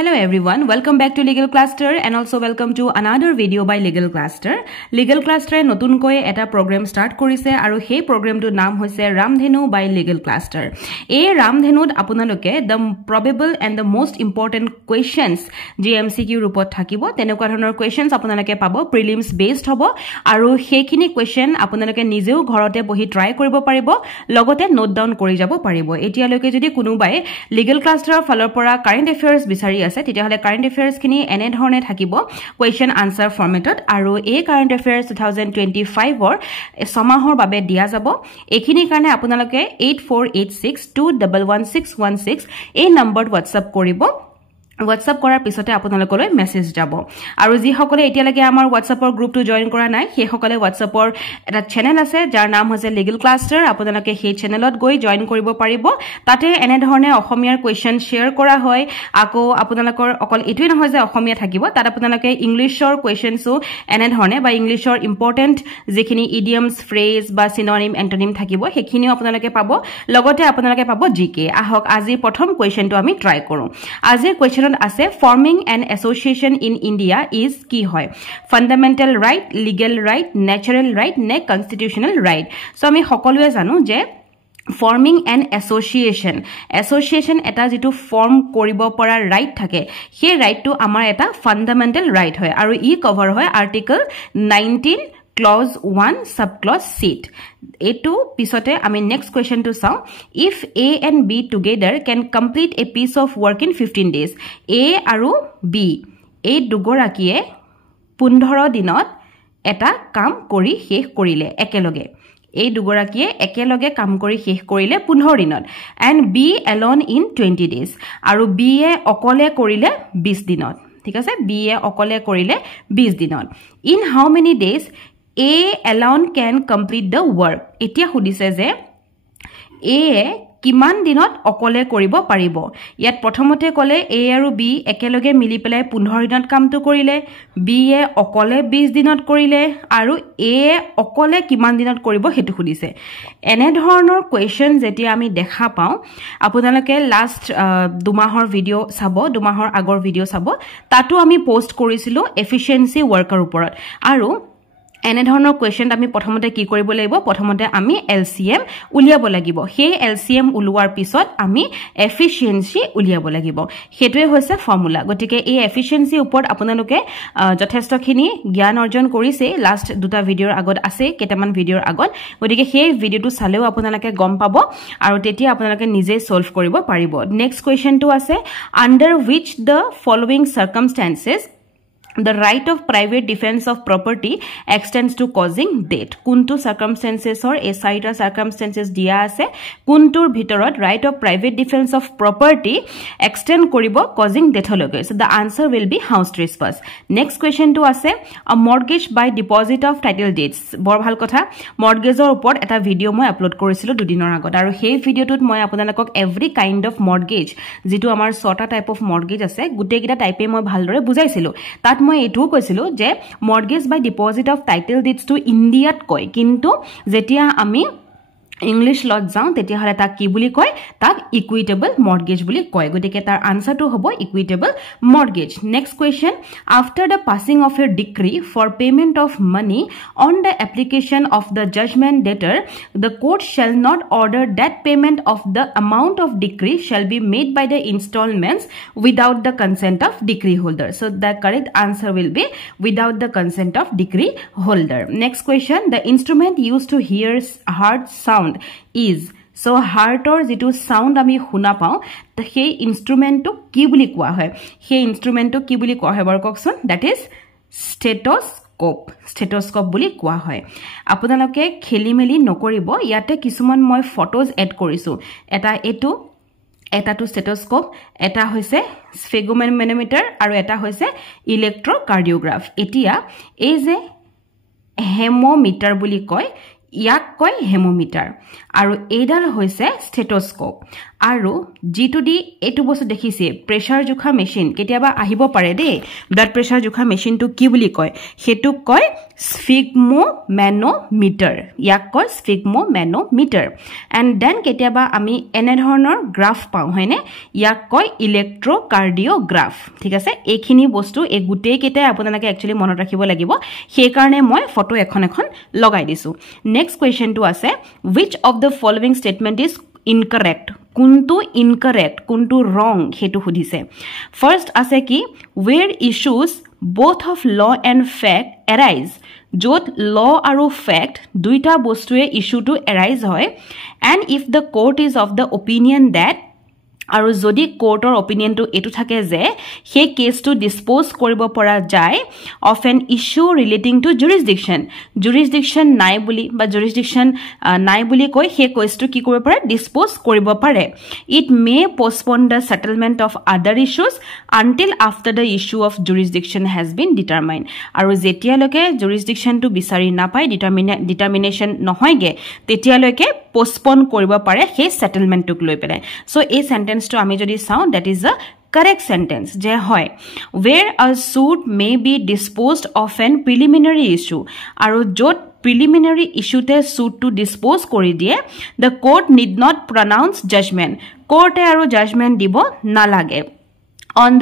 Hello everyone, welcome back to Legal Cluster and also welcome to another video by Legal Cluster. Legal Cluster নতুনকৈ এটা program start কৰিছে আৰু সেই programটোৰ নাম হৈছে Ramdhenu by Legal Cluster. এই Ramdhenuত আপোনালোকে the probable and the most important questions GMCQ ৰূপত থাকিব তেনেকুৱা ধৰণৰ questions আপোনালোকে পাব prelims based হ'ব আৰু সেইখিনি question আপোনালোকে নিজেও ঘৰতে বহি try কৰিব পাৰিব লগতে note down কৰি যাব পাৰিব. এতিয়ালৈকে যদি কোনোবাই Legal Cluster ফালৰ পৰা current affairs বিচাৰি আছে তেতিয়াহলে কাৰেন্ট অ্যাফেয়াৰ্স খিনি এনে ধৰণে থাকিব কোৱেশ্চন আনসাৰ ফৰমেটত আৰু এই কাৰেন্ট অ্যাফেয়াৰ্স 2025 ৰ সমাহৰ বাবে দিয়া যাব এখিনি কাৰণে আপোনালোকে 8486211616 এই নম্বৰত WhatsApp কৰিব WhatsApp কৰাৰ পিছতে আপোনালোকলৈ মেছেজ যাব আৰু যি সকলে এতিয়ালৈকে আমাৰ WhatsAppৰ গ্ৰুপটো জয়েন কৰা নাই সেই সকলে WhatsAppৰ এটা চেনেল আছে যাৰ নাম হৈছে Legal Cluster আপোনালোকে সেই চেনেলত গৈ জয়েন কৰিব পাৰিব তাতে এনে ধৰণে অসমীয়াৰ কোৱেশ্চন শেয়াৰ কৰা হয় আকৌ আপোনালোকৰ অকল এটোই নহয় যে অসমীয়া থাকিব তাত আপোনালোকে ইংলিশৰ কোৱেশ্চনসও এনে ধৰণে বা ইংলিশৰ ইম্পৰ্টেন্ট যিখিনি ইডিয়মছ ফ্ৰেজ বা সিনোনিম এন্টোনিম থাকিব সেইখিনিও আপোনালোকে পাব লগতে আপোনালোকে পাব জিকে আহক আজি প্ৰথম কোৱেশ্চনটো আমি ট্ৰাই কৰো আজিৰ কোৱেশ্চন আছে forming an association in India is কি হয় fundamental right legal right natural right নে constitutional right so আমি সকলোৱে জানো যে forming an association এটা যেটো ফৰ্ম কৰিব পৰা ৰাইট থাকে সেই ৰাইটটো আমাৰ এটা fundamental right হয় আৰু ই কভাৰ হয় আৰ্টিকল 19 Clause 1 subclause C. এটো পিছতে আমি next question to চাও if A and B together can complete a piece of work in 15 days A আৰু B এই দুগৰাকীয়ে 15 দিনত এটা কাম কৰি শেষ কৰিলে একেলগে এই দুগৰাকীয়ে একেলগে কাম কৰি শেষ কৰিলে 15 দিনত and B alone in 20 days আৰু B এ অকলে কৰিলে 20 দিনত ঠিক আছে B এ অকলে কৰিলে 20 দিনত in how many days A alone can complete the work এতিয়া খুদিছে যে A কিমান দিনত অকলে কৰিব পাৰিব ইয়াত প্ৰথমতে কলে A আৰু B একেলগে মিলি পেলাই 15 দিনত কামটো কৰিলে B এ অকলে 20 দিনত কৰিলে আৰু A অকলে কিমান দিনত কৰিব হেতু খুদিছে এনে ধৰণৰ কোৱেশ্চন যেতিয়া আমি দেখা পাও আপোনালোকে লাষ্ট দুমাহৰ ভিডিও চাব দুমাহৰ আগৰ ভিডিও চাব তাতো আমি পোষ্ট কৰিছিলো এফিশিয়েন্সি ওয়াৰ্কাৰ ওপৰত আৰু এনে ধৰণৰ কোৱেশ্চন আমি প্ৰথমতে কি কৰিব লাগিব প্ৰথমতে আমি এলসিএম উলিয়াব লাগিব সেই এলসিএম উলোৱাৰ পিছত আমি এফিশিয়েন্সি উলিয়াব লাগিব হেতুৱে হৈছে ফৰ্মুলা গতিকে এই এফিশিয়েন্সি ওপৰত আপোনালোকে যথেষ্টখিনি জ্ঞান অৰ্জন কৰিছে লাষ্ট দুটা ভিডিওৰ আগত আছে কেটামান ভিডিওৰ আগত গতিকে সেই ভিডিওটো চালেও আপোনালোকে গম পাব আৰু তেতিয়া আপোনালোকে নিজে সলভ কৰিব পাৰিব নেক্সট কোৱেশ্চনটো আছে under which the following circumstances The right of private defense of property extends to causing death. Kuntu circumstances or a cited circumstances dia ase. Kuntur bhitorot right of private defense of property extend koribo causing death hologe. So the answer will be house trespass. Next question to ase a mortgage by deposit of title deeds. Bor bhal kotha mortgage or upor eta video moi upload korisilo dudinor agot. Aru hey video tut moi apunalokok every kind of mortgage jitu amar sota type of mortgage ase gute gita type moi bhaldore bujaisilo. Tat মই এটো কৈছিলো যে mortgage by deposit of title deeds to ইন্ডিয়াত কয় কিন্তু যেতিয়া আমি English lot যাও তেতিয়া হলে তাক কি বুলি কয় তাক ইকুইটেবল মর্টগেজ বুলি কয় গতিকে তাৰ আনসাৰটো হ'ব equitable mortgage next question after the passing of a decree for payment of money on the application of the judgment debtor the court shall not order that payment of the amount of decree shall be made by the instalments without the consent of decree holder so the correct answer will be without the consent of decree holder next question the instrument used to hear heart sound is so heartor যেটো sound আমি শুনা পাও তে সেই ইনস্ট্ৰুমেন্টটো কি বুলি কোৱা হয় সেই ইনস্ট্ৰুমেন্টটো কি বুলি কোৱা হয় বৰককচোন দ্যাট ইজ স্টেথোস্কোপ বুলি কোৱা হয় আপোনালোকে খেলিমেলি নকৰিব ইয়াতে কিছুমান মই ফটোজ এড কৰিছো এটা টু স্টেথোস্কোপ এটা হৈছে স্ফেগোমেনোমিটাৰ আৰু এটা হৈছে ইলেক্ট্ৰোকাৰ্ডিওগ্ৰাফ এতিয়া এই যে হেমোমিটাৰ বুলি কয় ইয়াক কয় হেমোমিটাৰ আৰু এইডাল হৈছে স্টেথোস্কোপ আৰু যিটো দি এটো বস্তু দেখিছে প্ৰেছাৰ জোখা মেচিন কেতিয়াবা আহিব পাৰে দে ব্লাড প্ৰেছাৰ জোখা মেচিনটো কি বুলি কয় হেতু কয় স্ফিগমোমেনোমিটাৰ ইয়াক কয় স্ফিগমোমেনোমিটাৰ এণ্ড দেন কেতিয়াবা আমি এনে ধৰণৰ গ্ৰাফ পাওঁ হয়নে ইয়াক কয় ইলেক্ট্ৰকাৰ্ডিঅগ্ৰাফ ঠিক আছে এইখিনি বস্তু এই গুটেই কেইটা আপোনালোকে একচুয়ালি মনত ৰাখিব লাগিব সেই কাৰণে মই ফটো এখন লগাই দিছো নেক্সট কোৱেশ্চনটো আছে which of the following statement is incorrect kuntu incorrect kuntu wrong hetu hudise first ase ki where issues both of law and fact arise jot law aru fact duita bostue issue to arise hoy and if the court is of the opinion that আৰু যদি কোৰ্টৰ অপিনিয়নটো এটো থাকে যে হে কেছটো dispose কৰিব পৰা যায় of an issue relating to jurisdiction নাই বুলি বা জুৰিসডিকশন নাই বুলি কৈ হে কেছটো কি কৰিব পাৰে ডিসপোজ কৰিব পাৰে it may postpone the settlement of other issues until after the issue of jurisdiction has been determine আৰু যেতিয়ালৈকে জুৰিসডিকশনটো বিচাৰি নাপায় ডিটাৰমিনেশন নহয়গে তেতিয়ালৈকে পোষ্টপন কৰিব পাৰে হে সেটেলমেন্টক লৈ পেলাই সো এই সেন্টেন্স to আমি যদি চাও that is a correct sentence je hoy where a suit may be disposed of an preliminary issue aru jot preliminary issue te suit to dispose kori die the court need not pronounce judgment court e aru judgment dibo nalage on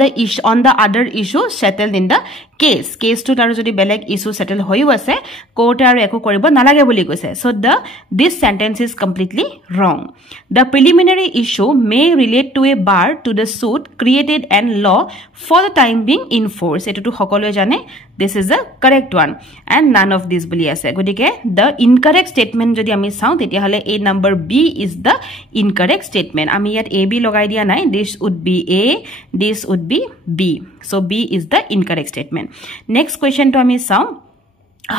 the other issue settled in the case to taru jodi beleg issue settle hoyu ase court aru eko koribo nalage boli koise so this sentence is completely wrong the preliminary issue may relate to a bar to the suit created and law for the time being in force etu to hokolo jane this is a correct one and none of this boli ase godike the incorrect statement jodi ami saw tetia hale a number b is the incorrect statement ami yat a b logai dia nai this would be a this would be b so b is the incorrect statement next question to ami saw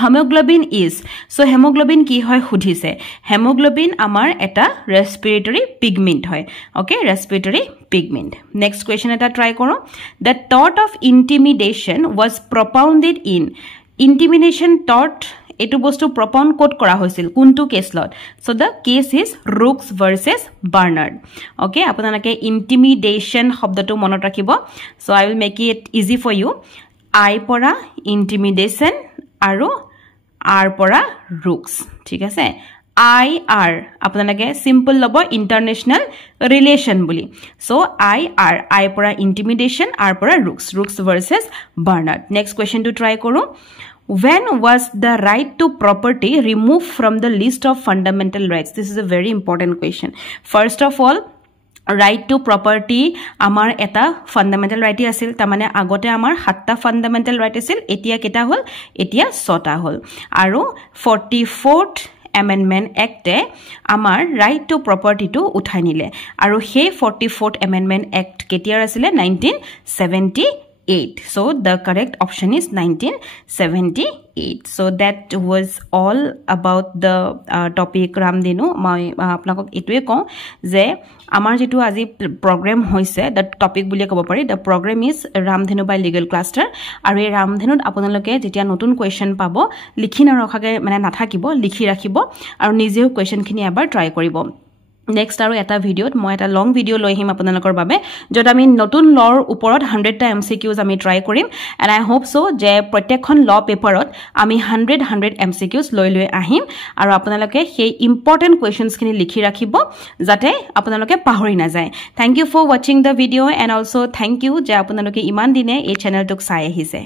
hemoglobin is so hemoglobin ki hoy hudhise hemoglobin amar eta respiratory pigment hoy okay respiratory pigment next question eta try koro the thought of intimidation was propounded in intimidation thought etu bostu propound quote kora hoisil kuntu case lot so the case is Rooks versus Barnard okay apunalake intimidation shobdo to monot rakhibo so I will make it easy for you I pora intimidation aru r pora Rooks ঠিক আছে IR আপোনালোকে simple লব international relation বুলি so IR I pora intimidation r pora Rooks versus Barnard next question to try koro when was the right to property removed from the list of fundamental rights this is a very important question first of all right to property amar eta fundamental right asil tamane agote amar 7ta fundamental right asil etia keta hol etia 6ta hol aru 44th amendment act e amar right to property to uthai nile aru he 44th amendment act ketia asile 1978 so the correct option is 1978 so that was all about the topic ramdenu mai apnakok etue ko je amar jetu aji program hoise the topic bulia kobo pari the program is Ramdhenu by Legal Cluster aru ei Ramdhenut apunaloke jetia notun question pabo likhi na rakhage mane nathakibo likhi rakhibo aru নিজেও question khini ebar try koribo next aru eta video moi eta long video loi him apunalokor babe jot ami notun law uporot 100 ta MCQs ami try korim and I hope so je protyekhon law paper ot ami 100 MCQs loi ahim aru apunaloke hei important questions khini likhi rakhibo jate apunaloke pahori na jay thank you for watching the video and also thank you je apunaloke iman dine ei channel tok sai ahise